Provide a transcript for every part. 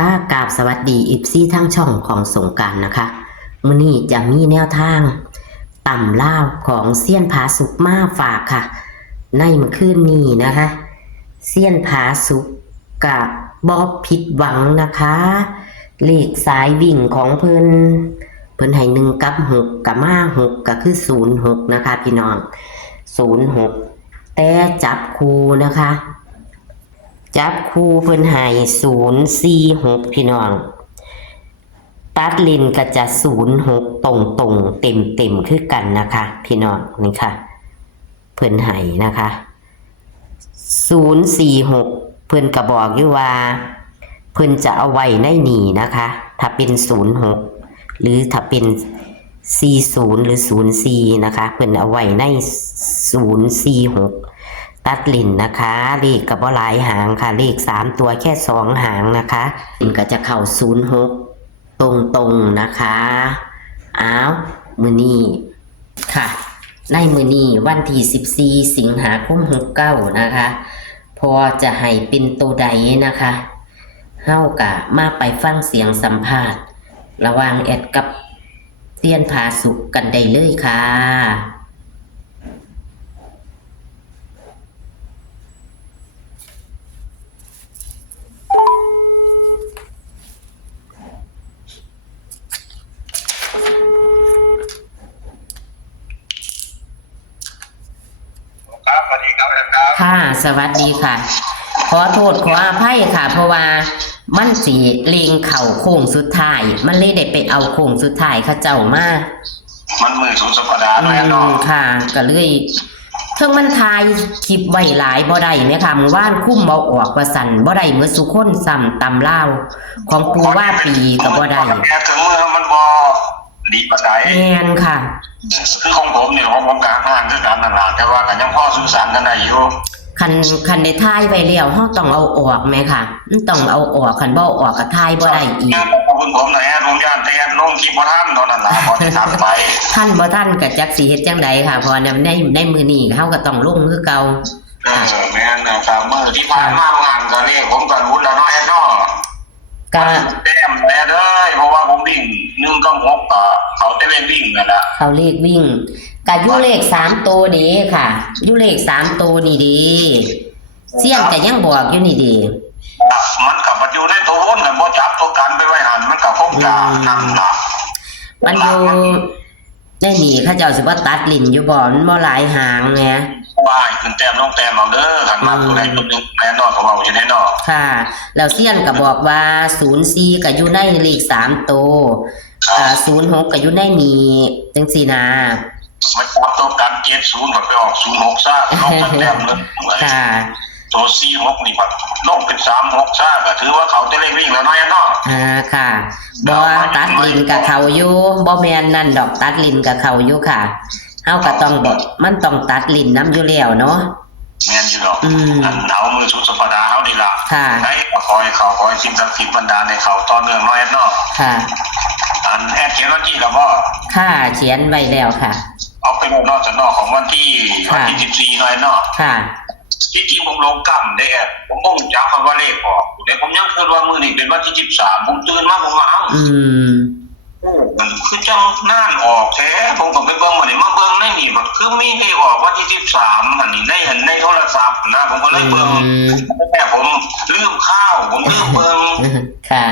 ค่ะกราบสวัสดีอิฟซี่ทั้งช่องของสงกรานต์นะคะมื้อนี้จะมีแนวทางต่ำล่าวของเซียนผาสุกมาฝากค่ะในมื้อคืนนี้นะคะเซียนผาสุกกับบอบผิดหวังนะคะเลขสายวิ่งของเพิ่นให้1กับ6กับมา6ก็คือ06นะคะพี่น้อง06แต่จับคู่นะคะ จับคู่เพิ่นให้046พี่น้องตัดลินก็จะ06ตรงเต็มคือกันนะคะพี่น้องนี่ค่ะเพิ่นให้นะคะ046เพิ่นก็บอกอยู่ว่าเพิ่นจะเอาไว้ในนี่นะคะถ้าเป็น06หรือถ้าเป็น40หรือ04นะคะเพิ่นเอาไว้ใน046ตัดลินนะคะเลขกับว่าหลายหางค่ะเลข3ตัวแค่2หางนะคะลินก็จะเข้า06ตรงนะคะอ้าวมื้อนี้ค่ะในมื้อนี้วันที่14สิงหาคม69นะคะพอจะให้เป็นตัวใดนะคะเฮากะมาไปฟังเสียงสัมภาษณ์ระหว่างแอดกับเซียนผาสุกกันได้เลยค่ะครับสวัสดีครับอาจารย์ครับค่ะสวัสดีค่ะ ขอโทษขออภัยค่ะ เพราะว่ามันสีเลงเข่าโค้งสุดท้าย มันเลยได้ไปเอาโค้งสุดท้ายเขาเจ้ามา มันมือสุดสัปดาห์แล้วเนาะ ค่ะก็เลยเทิงมันทายคลิปไว้หลายบ่ได้แม่ค่ะมื้อวานคุ้มเอาออกว่าสั่นบ่ได้เหมือนสุคนซ้ำตำลาวของปูว่าปีก็บ่ได้แกถึงมือมันบ่ดีปานใด แม่นค่ะ คือของผมเนี่ยของผมกลางงานคือการตลาดแต่ว่ากันยังพ่อสื่อสารกันได้อยู่คันได้ทายไว้แล้วเฮาต้องเอาออกแม่ค่ะมันต้องเอาออกคันบ่เอาออกก็ทายบ่ได้อีกขอบคุณผมหน่อยฮะผมย่านแต่ลงคลิปบ่ทันเท่านั้นล่ะบ่ได้ทำไป ท่านบ่ท่านก็จักสิเฮ็ดจังใดค่ะเพราะในมื้อนี้เฮาก็ต้องลงคือเก่าแม่นนะครับมื้อที่ผ่านมางานก็นี่ผมก็ลุ้นแล้วเนาะแอดเนาะก็แต้มแม่เด้อเพราะว่าผมวิ่ง1กับ6ก็เขาแต่เล่นวิ่งนั่นล่ะเขาเลขวิ่งก็อยู่เลข3ตัวนี้ค่ะอยู่เลข3ตัวนี่ดีเสี่ยงก็ยังบอกอยู่นี่ดี มันกับมันอยู่ในโทนน่ะบ่จับตัวกันไปไว้หั่นมันก็คงจะนำล่ะมันอยู่ในนี่เขาเจ้าสิว่าตัดลิ้นอยู่บ่มันบ่หลายหางไงว่ายขึ้นแต้มลงแต้มเอาเด้อคันมาตัวใดตัวหนึงแน่นอนก็เว้าอยู่แน่นอนค่ะแล้วเซียนก็บอกว่า04ก็อยู่ในเลข3ตัว06ก็อยู่ในนี้จังซี่นะมันจับตัวกัน70ก็ไปออก06ซะเอาแต้มนึงค่ะตัว46นี่บัดลงเป็น36ซะก็ถือว่าเขาจะได้วิ่งแล้วน้อยเนาะค่ะบ่ตัดลิ้นกับเขาอยู่บ่แม่นนั่นดอกตัดลิ้นกับเขาอยู่ค่ะเฮาก็ต้องบ่มันต้องตัดลิ้นนำอยู่แล้วเนาะแม่นอยู่ดอกเอามือสุดสัปดาห์เฮานี่ล่ะได้คอยสิ่งศักดิ์สิทธิ์บันดาลให้เขาต่อเนื่องน้อยเนาะค่ะแอดเขียนวันที่ก็บ่ค่ะเขียนไว้แล้วค่ะเอาไปนอกจากนอกของวันที่14น้อยเนาะค่ะที่จริงผมลงกำได้ผมบ่รู้จักคำว่าเลขออกแต่ผมยังคิดว่ามื้อนี้เป็นวันที่13ผมตื่นมาผมว่าเอ้ามันคือจังน่านออกแท้ผมก็ไปเบิ่งมานี่มาเบิ่งในนี่แบบคือมีเลขออกวันที่13อันนี้ในโทรศัพท์นะผมก็เลยเบิ่งแต่ผมลืมข้าวผมลืมเบิ่งค่ะ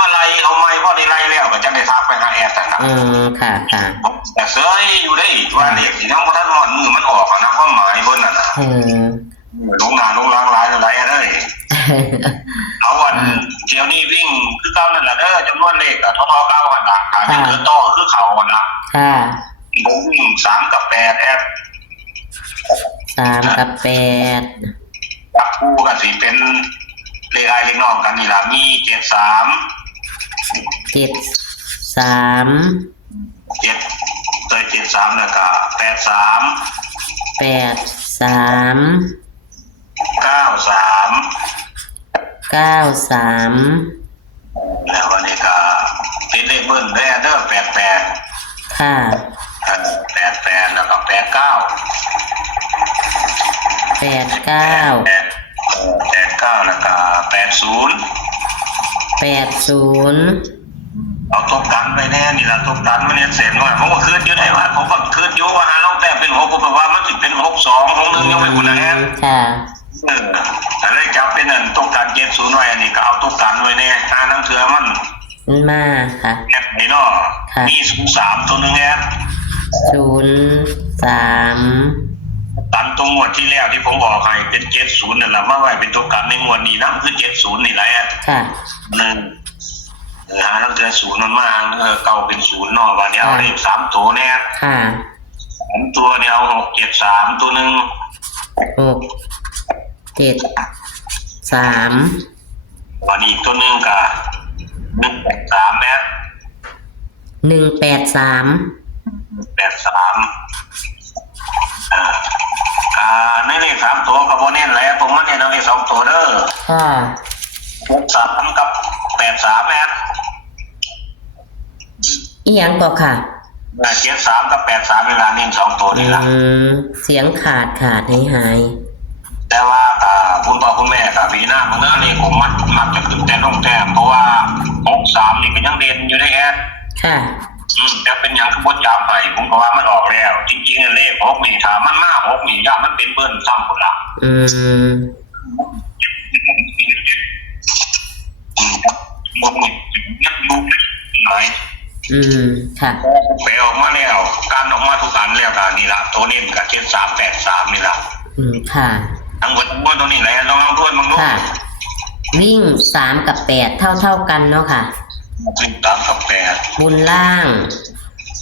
มาไล่เอาไม้พอได้ไล่แล้วก็จังได้ทักไปหาแอดนะครับค่ะแต่เสยอยู่ได้ว่าเลขที่ทั้งบ่ทันฮอดมือมันออกนะความหมายเบิ่นน่ะลงหน้าลงหลังหลายเท่าใดเด้อเอาวันเที่ยวนี้วิ่งคือเก่านั่นล่ะเด้อจำนวนเลขก็เท่าๆเก่าหั่นล่ะถ้าจะเหลือต่อคือเขาหั่นล่ะค่ะผมวิ่ง3กับ8แอด3กับ8จับคู่ก็สิเป็นเลขอ้ายเลขน้องกันนี่ล่ะมี73 73แล้วก็93แล้ววันนี้ก็ติดเลขเบิ้ลได้เด้อ88ค่ะ88แล้วก็89แล้วก็80 80เอาตกกันไปแน่นี่ละตกกันมันเนี่ยเสร็จหน่อยผมก็คืนอยู่ได้ว่าผมก็คืนอยู่ว่าหาลงแต่เป็น6ผมว่ามันสิเป็น62ของนึงยังไม่คนละแฮน ค่ะ แต่ได้จับเป็นอันตกกัน70ไว้อันนี้ก็เอาตกกันไว้แน่หาทั้งเถื่อมัน มาค่ะ แอปนี่เนาะมี03ตัวนึงแอป 03 ตันตรงงวดที่แล้วที่ผมบอกให้เป็น70นั่นล่ะมาไว้เป็นตัวกันในงวดนี้นะคือ70นี่แหละ ค่ะ หาทั้งเถื่อ0มันมาเก่าเป็น0เนาะว่าเนี่ยเอาเลข3ตัวแน่ ค่ะ 3ตัวเนี่ยเอา673ตัวนึง 673วันอีกตัวนึงก็183แม่ 183 ในเลข3ตัวกับโบเน่นแหละผมมันเนี่ยเอาเลข2ตัวเด้อ ค่ะ 63กับ83แม่ อีหยังก็ค่ะ 73กับ83เวลาเน้น2ตัวนี่ล่ะ เสียงขาดหาย แต่ว่าคุณพ่อคุณแม่กับพี่หน้ามันเรื่องนี้ผมมักจะขึ้นแต่ลงแต้มเพราะว่า63นี่ก็ยังเด่นอยู่ในแอด ค่ะ จะเป็นอย่างที่พ่อจามไปผมก็ว่ามันออกแล้วจริงๆเลข6นี่ถ้ามันมา6นี่ย่ามันเป็นเบิ้ลซ้ำคนละผมนี่ยังอยู่ไหน ค่ะ ไปออกมาแล้วการออกมาทุกอันแล้วกันนี่ละตัวนี้กับ7383นี่ละ ค่ะ ทั้งหมดตัวนี้แหละลองด้วยมึงดู ค่ะ วิ่ง3กับ8เท่ากันเนาะค่ะ วิ่ง3กับ8บุญล่าง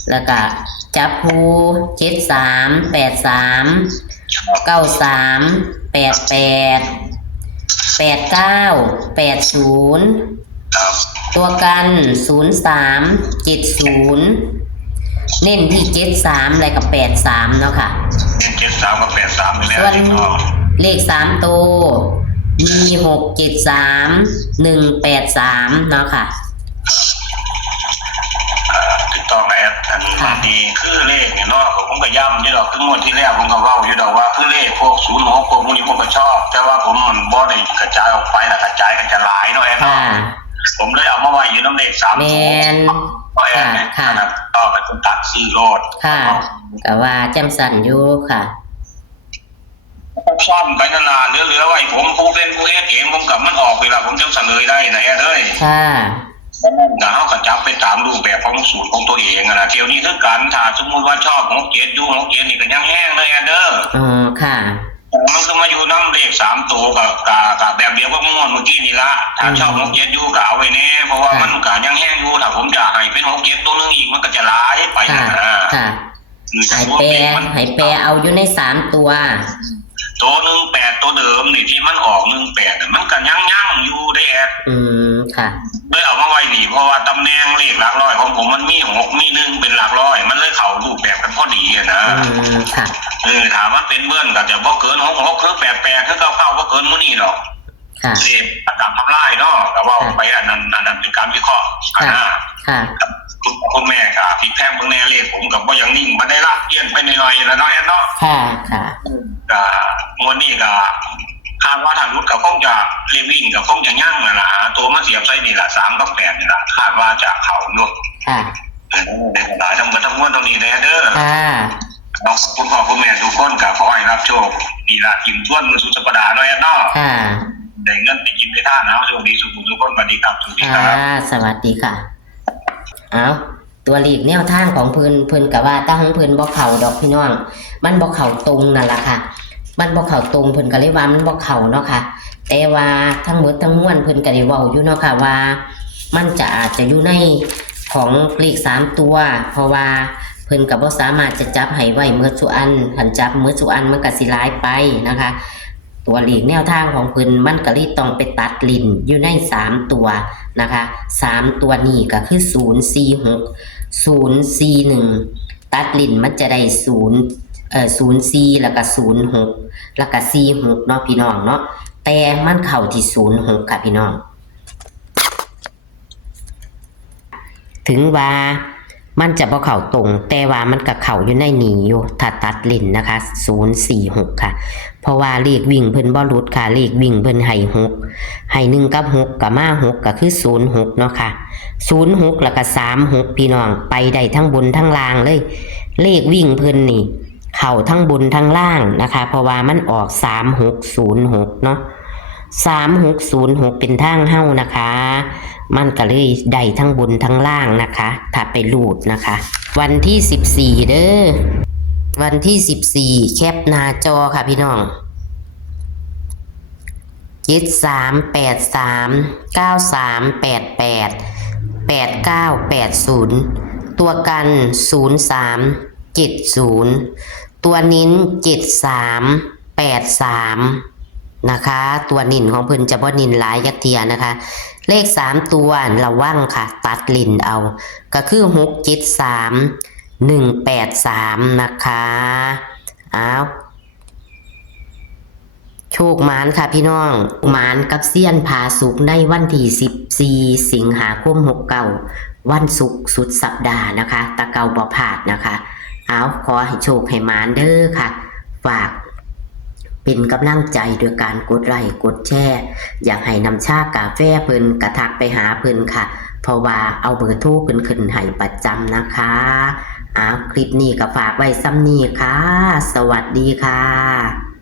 แล้วก็จับภู73 83 93 88 89 80 ครับ ตัวกัน03 70เน้นที่73อะไรกับ83เนาะค่ะ 73กับ83นี่แหละ ส่วนเลข3ตัวมี673 183เนาะค่ะ ติดต่อแม่อันนี้คือเลขเนี่ยเนาะผมก็ย้ำนี่หรอกคืองวดที่แล้วผมก็เว้าอยู่ดอกว่าคือเลขพวก06พวกนี้ผมก็ชอบแต่ว่าผมมันบ่ได้กระจายออกไปแล้วกระจายกันจะหลายเนาะแอนเนาะผมเลยเอามาไว้อยู่น้ำเลข3 แมน ค่ะต่อไปผมตัดซื้อโลด ค่ะก็ว่าจำสันอยู่ค่ะ ซ่อมไปนานๆเหลือๆไว้ผมผู้เป็นผู้เฮ็ดเองผมกับมันออกเวลาผมจะเสนอได้ไหนเอ้ย ค่ะ แต่เขาก็จับไปตามรูปแบบของสูตรของตัวเองนะเที่ยวนี้คือการถ้าสมมติว่าชอบ67ดู67นี่ก็ยังแห้งเลยเด้อ อ๋อค่ะ มันก็มาอยู่น้ำเลข3ตัวกับแบบเดียวกับงวดเมื่อกี้นี่ละถ้าชอบ67อยู่ก็เอาไว้แน่เพราะว่ามันก็ยังแห้งอยู่ถ้าผมจะให้เป็น67ตัวนึงอีกมันก็จะหลายไปนะ ค่ะหายแปรเอาอยู่ใน3ตัวตัว18ตัวเดิมนี่ที่มันออก18มันก็ยังอยู่ได้แอดค่ะเลยเอามาไว้นี่เพราะว่าตำแหน่งเลขหลักร้อยของผมมันมี6มี1เป็นหลักร้อยมันเลยเข้ารูปแบบกันพอดีนะค่ะถามว่าเป็นเบิ้ลก็จะบ่เกิน66คือ88คือ99บ่เกินมื้อนี้ดอกค่ะเลขประกับทำลายเนาะก็ว่าไปอันนั้นเป็นการวิเคราะห์ค่ะคุณแม่ก็พี่แพงเบิ่งแน่เลขผมก็บ่ยังนิ่งบ่ได้ละเปลี่ยนไปหน่อยๆแล้วเนาะแอนเนาะค่ะก็วันนี้ก็คาดว่าทางรุดก็คงจะเรียวิ่งก็คงจะยั่งนะตัวมาเสียบใส่นี่แหละ3กับ8นี่แหละคาดว่าจะเขาเนาะค่ะในหลายทั้งหมดทั้งมวลตรงนี้แน่เด้อค่ะน้องคุณพ่อคุณแม่ทุกคนก็ขอให้รับโชคดีละทีมทวนสุดสัปดาห์น้อยเนาะค่ะได้เงินไปกินไปท่านะโชคดีสุขทุกคนสวัสดีครับสวัสดีครับสวัสดีค่ะเอาตัวเลขแนวทางของเพิ่นก็ว่าตั้งเพิ่นบ่เข้าดอกพี่น้องมันบ่เข้าตรงนั่นล่ะค่ะมันบ่เข้าตรงเพิ่นก็เลยว่ามันบ่เข้าเนาะค่ะแต่ว่าทั้งหมดทั้งมวลเพิ่นก็ได้เว้าอยู่เนาะค่ะว่ามันจะอาจจะอยู่ในของเลข3ตัวเพราะว่าเพิ่นก็บ่สามารถจะจับให้ไว้เมื่อสุอันหันจับเมื่อสุอันมันก็สิหลายไปนะคะตัวเลขแนวทางของเพิ่นมันก็เลยต้องไปตัดลิ้นอยู่ใน3ตัวนะคะ3ตัวนี้ก็คือ046 041ตัดลิ้นมันจะได้04แล้วก็06แล้วก็46เนาะพี่น้องเนาะแต่มันเข้าที่06ค่ะพี่น้องถึงว่า มันจะบ่เข้าตรงแต่ว่ามันก็เข้าอยู่ในนี้อยู่ถ้าตัดเลนนะคะ046ค่ะเพราะว่าเลขวิ่งเพิ่นบ่หลุดค่ะเลขวิ่งเพิ่นให้6ให้1กับ6กับมา6ก็คือ06เนาะค่ะ06แล้วก็36พี่น้องไปได้ทั้งบนทั้งล่างเลยเลขวิ่งเพิ่นนี่เข้าทั้งบนทั้งล่างนะคะเพราะว่ามันออก3606เนาะ3606เป็นทางเฮ้านะคะมันก็เลยได้ทั้งบนทั้งล่างนะคะถ้าไปรูดนะคะวันที่14เด้อวันที่14แคปหน้าจอค่ะพี่น้อง738393888980ตัวกัน0370ตัวนิ้น7383นะคะตัวนินของเพิ่นจะบ่นินหลายยักเทียนะคะเลข3ตัวระวังค่ะตัดลินเอาก็คือ673183นะคะอ้าวโชคหมานค่ะพี่น้องหมานกับเซียนผาสุกในวันที่14สิงหาคม69วันศุกร์สุดสัปดาห์นะคะตะเกาบ่พลาดนะคะเอาขอให้โชคให้หมานเด้อค่ะฝากเป็นกำลังใจด้วยการกดไลค์กดแชร์อยากให้นำชากาแฟเพิ่นกระทักไปหาเพิ่นค่ะเพราะว่าเอาเบอร์โทรเพิ่นขึ้นให้ประจำนะคะคลิปนี้ก็ฝากไว้ซ้ำนี้ค่ะสวัสดีค่ะ